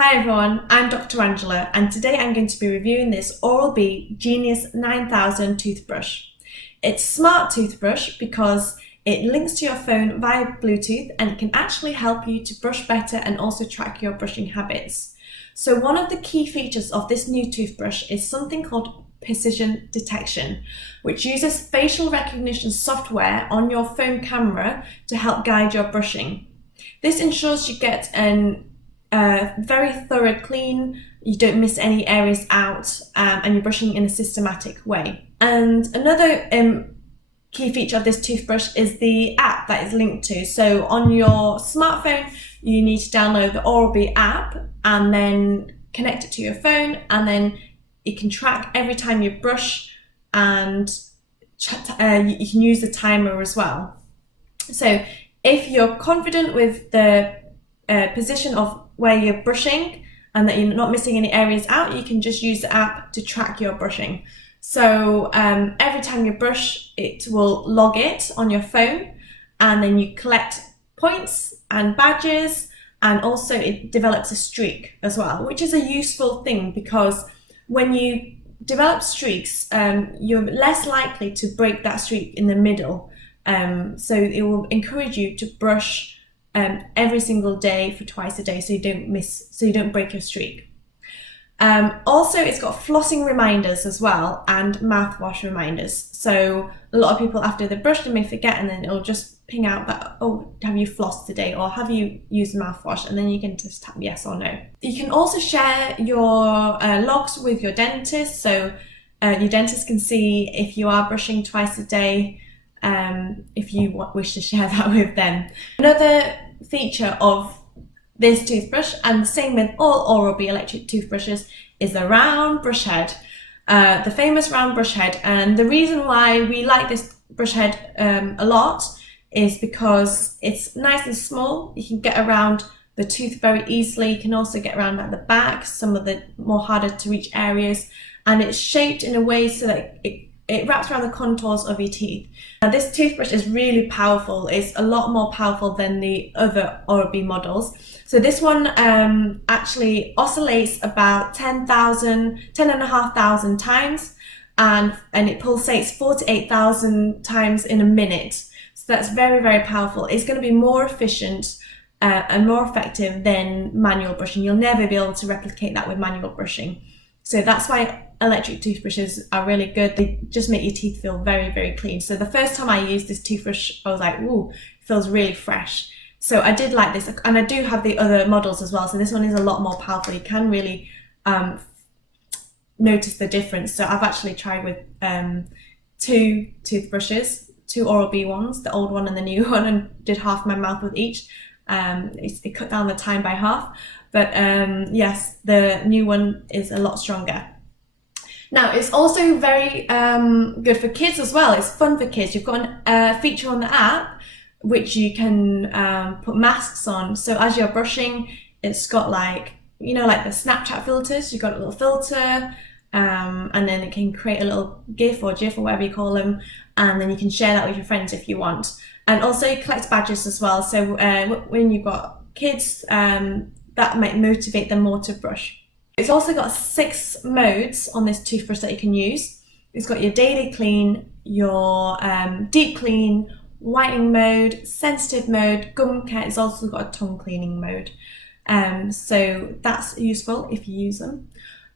Hi everyone, I'm Dr. Angela and today I'm going to be reviewing this Oral-B Genius 9000 toothbrush. It's a smart toothbrush because it links to your phone via Bluetooth and it can actually help you to brush better and also track your brushing habits. So one of the key features of this new toothbrush is something called precision detection, which uses facial recognition software on your phone camera to help guide your brushing. This ensures you get an very thorough clean, you don't miss any areas out, and you're brushing in a systematic way. And another key feature of this toothbrush is the app that is linked to. So on your smartphone, you need to download the Oral-B app and then connect it to your phone, and then it can track every time you brush, and you can use the timer as well. So if you're confident with the position of where you're brushing and that you're not missing any areas out, you can just use the app to track your brushing. So every time you brush, it will log it on your phone, and then you collect points and badges, and also it develops a streak as well, which is a useful thing because when you develop streaks, you're less likely to break that streak in the middle. So it will encourage you to brush every single day for twice a day, so you don't break your streak. Also, it's got flossing reminders as well and mouthwash reminders. So a lot of people after they brush they may forget, and then it'll just ping out that, oh, have you flossed today, or have you used mouthwash, and then you can just tap yes or no. You can also share your logs with your dentist, so your dentist can see if you are brushing twice a day, if you wish to share that with them. Another feature of this toothbrush, and the same with all Oral-B electric toothbrushes, is the round brush head, the famous round brush head. And the reason why we like this brush head a lot is because it's nice and small. You can get around the tooth very easily. You can also get around at the back, some of the more harder to reach areas, and it's shaped in a way so that it wraps around the contours of your teeth. Now, this toothbrush is really powerful. It's a lot more powerful than the other Oral-B models. So this one actually oscillates about 10,500 times, and it pulsates 4,000 to 8,000 times in a minute. So that's very, very powerful. It's going to be more efficient and more effective than manual brushing. You'll never be able to replicate that with manual brushing. So that's why electric toothbrushes are really good. They just make your teeth feel very, very clean. So the first time I used this toothbrush, I was like, ooh, it feels really fresh. So I did like this, and I do have the other models as well. So this one is a lot more powerful. You can really notice the difference. So I've actually tried with two toothbrushes, two Oral-B ones, the old one and the new one, and did half my mouth with each. It cut down the time by half. But yes, the new one is a lot stronger. Now, it's also very good for kids as well. It's fun for kids. You've got a feature on the app which you can put masks on. So as you're brushing, it's got like the Snapchat filters. You've got a little filter, and then it can create a little GIF or GIF or whatever you call them, and then you can share that with your friends if you want. And also it collects badges as well. So when you've got kids, that might motivate them more to brush. It's also got 6 modes on this toothbrush that you can use. It's got your daily clean, your deep clean, whitening mode, sensitive mode, gum care. It's also got a tongue cleaning mode. So that's useful if you use them.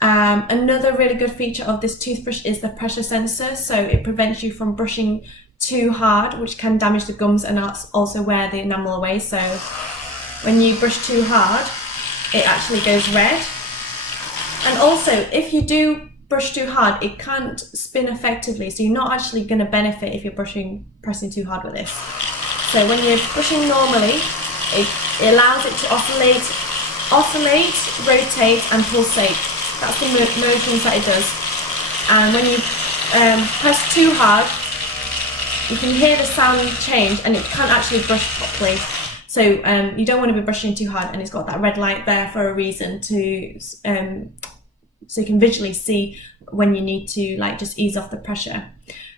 Another really good feature of this toothbrush is the pressure sensor. So it prevents you from brushing too hard, which can damage the gums and also wear the enamel away. So when you brush too hard, it actually goes red. And also, if you do brush too hard, it can't spin effectively, so you're not actually going to benefit if you're pressing too hard with this. So when you're brushing normally, it allows it to oscillate, rotate and pulsate. That's the motions that it does. And when you press too hard, you can hear the sound change and it can't actually brush properly. So you don't want to be brushing too hard, and it's got that red light there for a reason, to so you can visually see when you need to just ease off the pressure.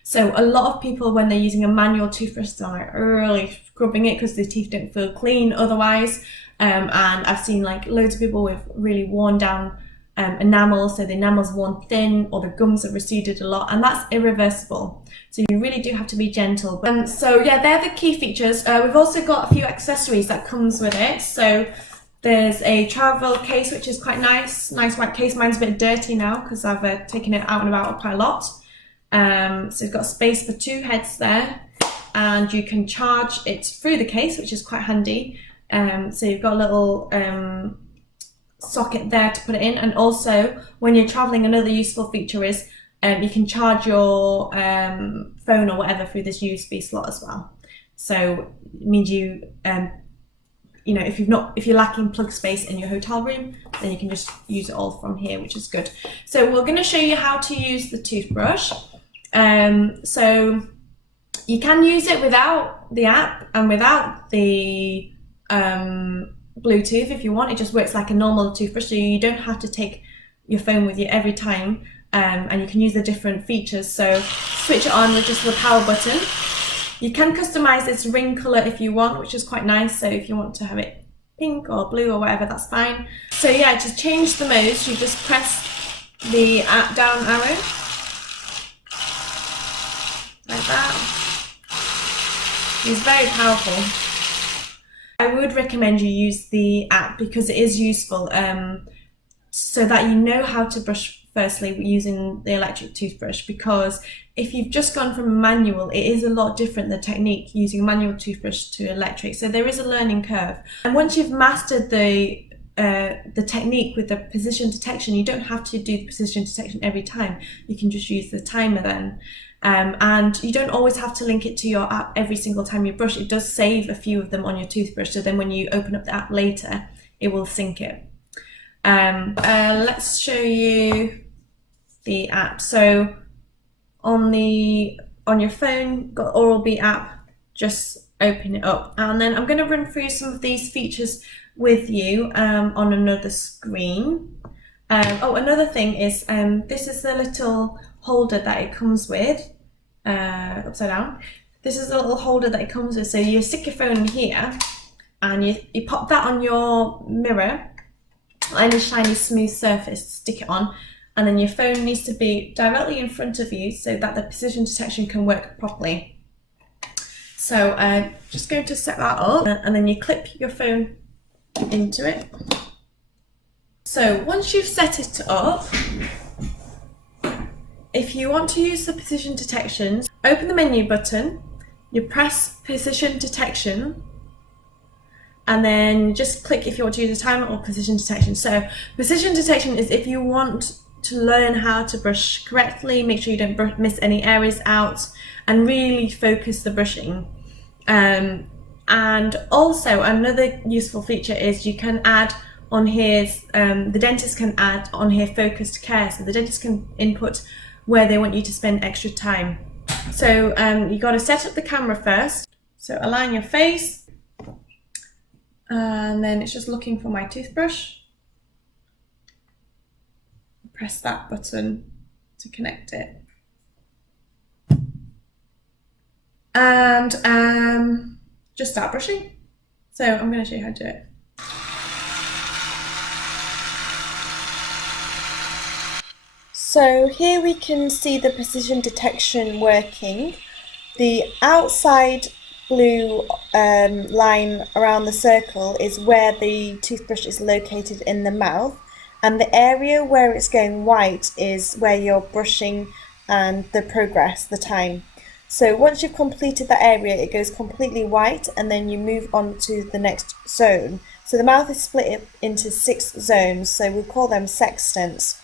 So a lot of people, when they're using a manual toothbrush, they're like really scrubbing it because their teeth don't feel clean otherwise. And I've seen like loads of people with really worn down enamel, so the enamel's worn thin or the gums have receded a lot, and that's irreversible. So you really do have to be gentle. So yeah, they're the key features. We've also got a few accessories that comes with it. So there's a travel case, which is quite nice white case. Mine's a bit dirty now because I've taken it out and about quite a lot. So you've got space for 2 heads there, and you can charge it through the case, which is quite handy. So you've got a little socket there to put it in, and also when you're traveling, another useful feature is you can charge your phone or whatever through this USB slot as well. So it means you know, if you're lacking plug space in your hotel room, then you can just use it all from here, which is good. So we're going to show you how to use the toothbrush. So you can use it without the app and without the Bluetooth if you want. It just works like a normal toothbrush, so you don't have to take your phone with you every time, and you can use the different features. So switch it on with just the power button. You can customize this ring color if you want, which is quite nice. So if you want to have it pink or blue or whatever, that's fine. So yeah, to change the modes, you just press the down arrow like that. It's very powerful. I would recommend you use the app because it is useful, so that you know how to brush firstly using the electric toothbrush, because if you've just gone from manual, it is a lot different, the technique using manual toothbrush to electric. So there is a learning curve. And once you've mastered the technique with the position detection, you don't have to do the position detection every time. You can just use the timer then. And you don't always have to link it to your app every single time you brush. It does save a few of them on your toothbrush, so then when you open up the app later, it will sync it. Let's show you the app. So on your phone, got Oral-B app, just open it up, and then I'm going to run through some of these features with you on another screen. Another thing is this is the little holder that it comes with, upside down. This is the little holder that it comes with. So you stick your phone in here, and you pop that on your mirror, any shiny smooth surface, stick it on, and then your phone needs to be directly in front of you so that the position detection can work properly. So just going to set that up, and then you clip your phone into it. So once you've set it up, if you want to use the position detection, open the menu button, you press position detection, and then just click if you want to use a timer or position detection. So position detection is if you want to learn how to brush correctly, make sure you don't miss any areas out, and really focus the brushing. And also another useful feature is you can add on here, the dentist can add on here focused care. So the dentist can input where they want you to spend extra time. So you got to set up the camera first. So align your face, and then it's just looking for my toothbrush. Press that button to connect it. And just start brushing. So I'm going to show you how to do it. So here we can see the position detection working. The outside blue line around the circle is where the toothbrush is located in the mouth, and the area where it's going white is where you're brushing and the progress, the time. So once you've completed that area, it goes completely white, and then you move on to the next zone. So the mouth is split into 6 zones, so we call them sextants.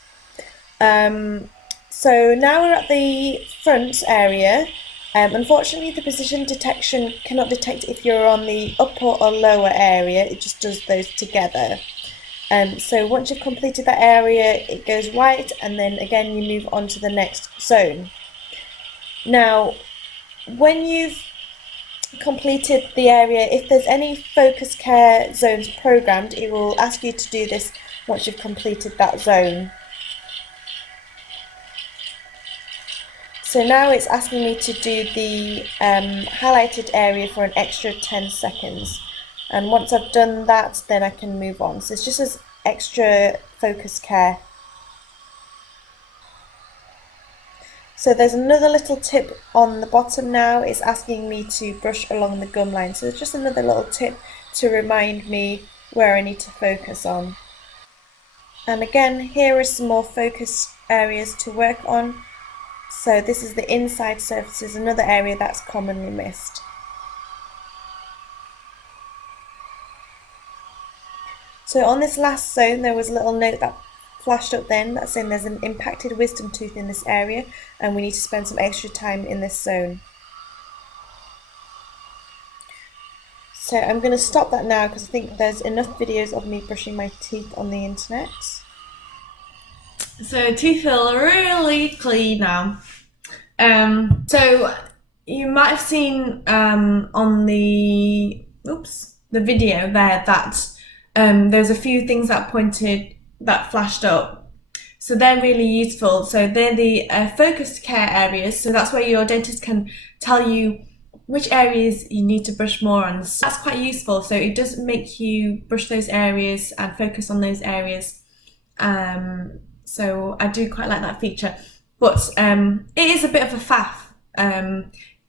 So now we're at the front area. Unfortunately, the position detection cannot detect if you're on the upper or lower area. It just does those together. So once you've completed that area, it goes white, and then again you move on to the next zone. Now, when you've completed the area, if there's any focus care zones programmed, it will ask you to do this once you've completed that zone. So So now it's asking me to do the highlighted area for an extra 10 seconds. And once I've done that, then I can move on. So it's just as extra focus care. So there's another little tip on the bottom now. It's asking me to brush along the gum line. So it's just another little tip to remind me where I need to focus on. And again, here are some more focus areas to work on. So this is the inside surfaces, another area that's commonly missed. So on this last zone, there was a little note that flashed up then that's saying there's an impacted wisdom tooth in this area and we need to spend some extra time in this zone. So I'm going to stop that now because I think there's enough videos of me brushing my teeth on the internet. So teeth feel really clean now. So you might have seen on the video there that there's a few things that flashed up. So they're really useful. So they're the focused care areas. So that's where your dentist can tell you which areas you need to brush more on. So that's quite useful. So it does make you brush those areas and focus on those areas. So I do quite like that feature. But it is a bit of a faff,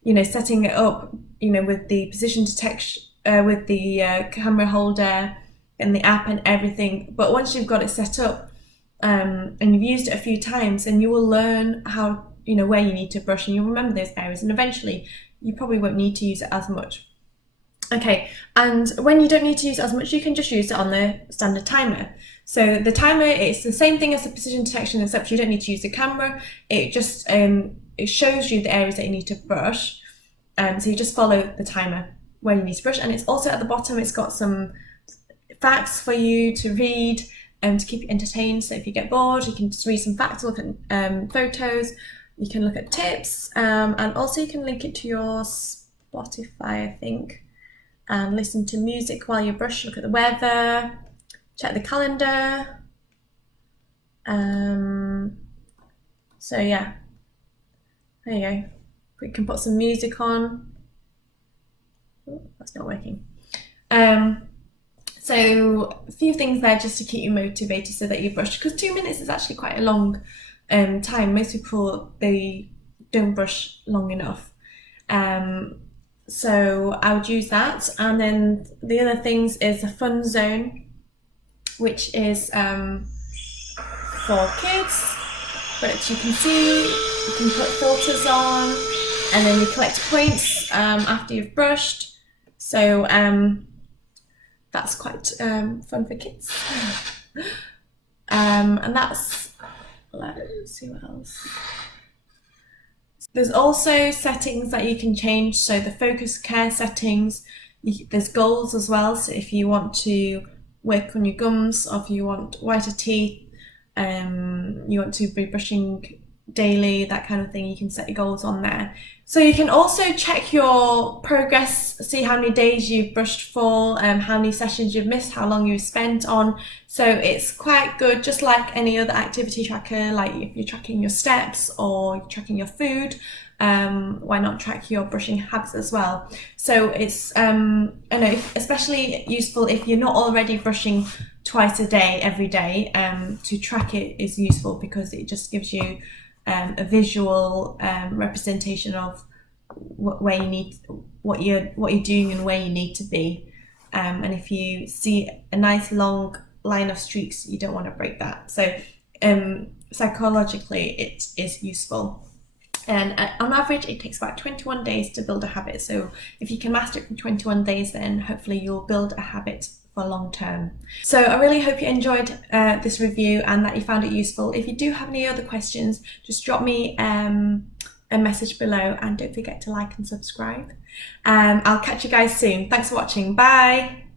you know, setting it up, you know, with the position detection, with the camera holder and the app and everything. But once you've got it set up and you've used it a few times, and you will learn how, you know, where you need to brush, and you'll remember those areas, and eventually you probably won't need to use it as much. Okay, and when you don't need to use it as much, you can just use it on the standard timer. So the timer, it's the same thing as the precision detection, except you don't need to use the camera. It just it shows you the areas that you need to brush. So you just follow the timer where you need to brush, and it's also at the bottom. It's got some facts for you to read to keep you entertained. So if you get bored, you can just read some facts, look at photos. You can look at tips, and also you can link it to your Spotify, I think, and listen to music while you brush. Look at the weather, check the calendar. So yeah, there you go. We can put some music on. Oh, that's not working. So a few things there just to keep you motivated so that you brush, because 2 minutes is actually quite a long time. Most people, they don't brush long enough. So I would use that. And then the other things is a fun zone, which is for kids, but you can see, you can put filters on, and then you collect points after you've brushed. So that's quite fun for kids. And that's, let's see what else. There's also settings that you can change. So the focus care settings, there's goals as well. So if you want to work on your gums, or if you want whiter teeth, you want to be brushing daily, that kind of thing, you can set your goals on there. So you can also check your progress, see how many days you've brushed for, how many sessions you've missed, how long you've spent on. So it's quite good, just like any other activity tracker, like if you're tracking your steps or you're tracking your food, why not track your brushing habits as well? So it's I know, especially useful if you're not already brushing twice a day, every day. To track it is useful because it just gives you a visual representation of where you need, what you're doing and where you need to be. And if you see a nice long line of streaks, you don't want to break that. So psychologically, it is useful. And on average, it takes about 21 days to build a habit. So if you can master it in 21 days, then hopefully you'll build a habit for long term. So I really hope you enjoyed this review and that you found it useful. If you do have any other questions, just drop me a message below, and don't forget to like and subscribe. I'll catch you guys soon. Thanks for watching. Bye.